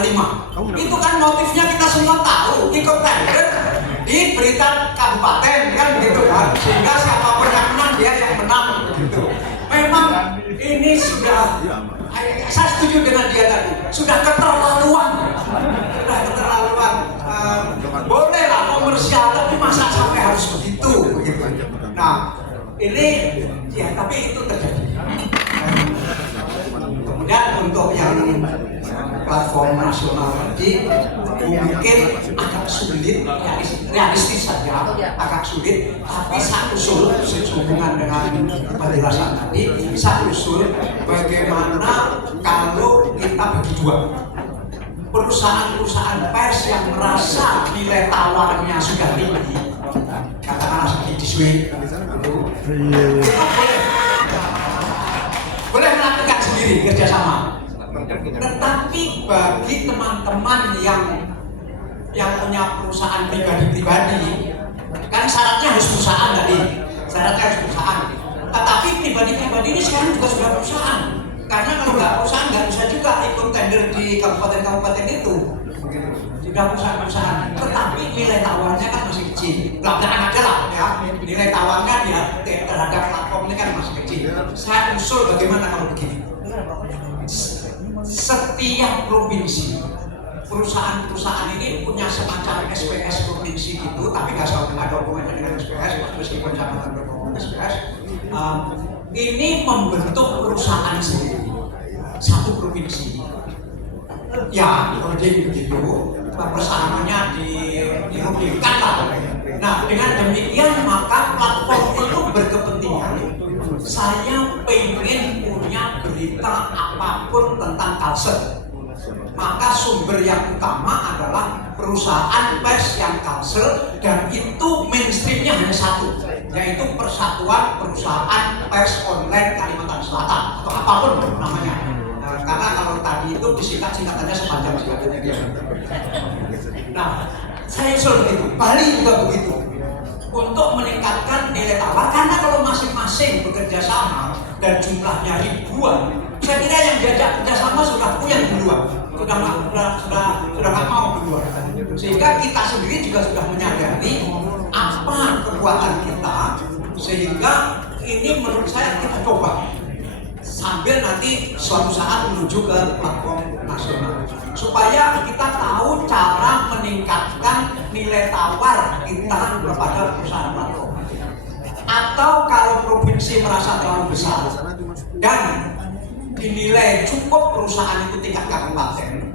5. Itu kan motifnya kita semua tahu, ikut tender di berita kabupaten kan begitu kan, sehingga siapapun yang menang dia yang menang begitu. Memang ini sudah, saya setuju dengan dia tadi, sudah keterlaluan. Bolehlah komersial, tapi masa sampai harus begitu begitu. Nah ini ya, tapi itu terjadi. Kemudian untuk yang platform nasional tadi mungkin agak sulit, realistis saja, agak sulit, tapi saya usul sehubungan dengan penjelasan tadi, saya usul bagaimana kalau kita bagi dua, perusahaan-perusahaan pers yang merasa nilai tawarnya sudah tinggi, katakanlah seperti Disway, itu boleh melakukan sendiri kerjasama. Tetapi bagi teman-teman yang punya perusahaan pribadi-pribadi, kan syaratnya harus perusahaan tadi, syaratnya harus perusahaan. Tetapi pribadi-pribadi ini sekarang juga sudah perusahaan, karena kalau nggak perusahaan nggak bisa juga ikut tender di kabupaten-kabupaten itu. Sudah perusahaan-perusahaan, tetapi nilai tawarnya kan masih kecil. Belakang aja lah ya, nilai tawarnya dia terhadap platform ini kan masih kecil. Saya usul bagaimana kalau begini. Setiap provinsi, perusahaan-perusahaan ini punya semacam SPS provinsi gitu, tapi nggak selalu ada hubungannya dengan SPS, meskipun sama dengan SPS. Ini membentuk perusahaan sendiri, satu provinsi. Ya, kalau jadi begitu, persamaannya dimungkinkan lah. Nah, dengan demikian maka platform itu berkepentingan. Saya pengen punya berita apapun tentang Kalsel, maka sumber yang utama adalah perusahaan pers yang Kalsel, dan itu mainstreamnya hanya satu, yaitu Persatuan Perusahaan Pers Online Kalimantan Selatan atau apapun namanya. Karena kalau tadi itu disingkat-singkatannya sepanjang singkatannya dia. Nah, saya usul begitu, Bali juga begitu. Untuk meningkatkan nilai tawar, karena kalau masing-masing bekerja sama dan jumlahnya ribuan, saya kira yang diajak kerjasama sudah punya duluan, sudah nggak mau duluan. Sehingga kita sendiri juga sudah menyadari apa kekuatan kita, sehingga ini menurut saya kita coba sambil nanti suatu saat menuju ke platform nasional, supaya kita tahu cara meningkatkan nilai tawar kita kepada perusahaan platform. Atau kalau provinsi merasa terlalu besar dan dinilai cukup perusahaan itu tingkat kabupaten,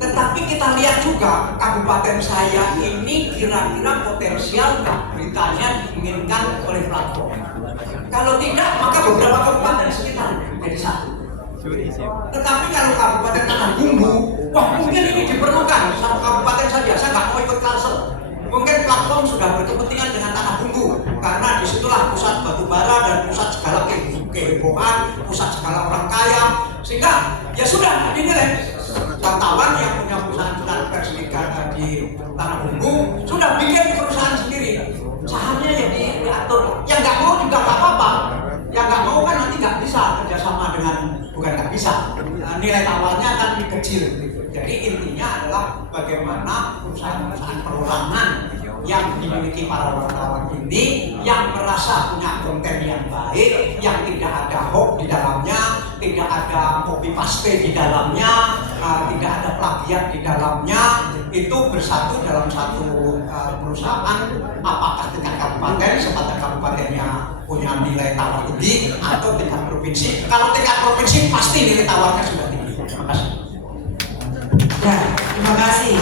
tetapi kita lihat juga kabupaten saya ini kira-kira potensial nggak beritanya diinginkan oleh platform. Kalau tidak, maka beberapa kabupaten sekitar jadi satu. Tetapi kalau kabupaten Tanah Bumbu, wah mungkin ini diperlukan satu kabupaten saja. Saya nggak mau ikut Kalsel. Mungkin platform sudah berkepentingan dengan Tanah Bumbu, karena disitulah pusat batu bara dan pusat segala kehebohan, pusat segala orang kaya. Sehingga ya sudah dinilai wartawan yang punya perusahaan pers di Tanah Bumbu sudah bikin perusahaan sendiri. Sahamnya jadi diatur. Yang nggak mau juga nggak apa-apa. Yang nggak mau kan nanti nggak bisa kerjasama dengan, bukan nggak bisa, nilai tawarnya akan lebih kecil. Jadi intinya adalah bagaimana perusahaan-perusahaan perorangan yang dimiliki para wartawan ini, yang merasa punya konten yang baik, yang tidak ada hoax di dalamnya, tidak ada copy paste di dalamnya, tidak ada plagiat di dalamnya, itu bersatu dalam satu perusahaan, apakah tingkat kabupaten, sepanjang kabupatennya punya nilai tawar tinggi, atau tingkat provinsi. Kalau tingkat provinsi pasti nilai tawarnya sudah tinggi. Terima kasih. Ya, terima kasih.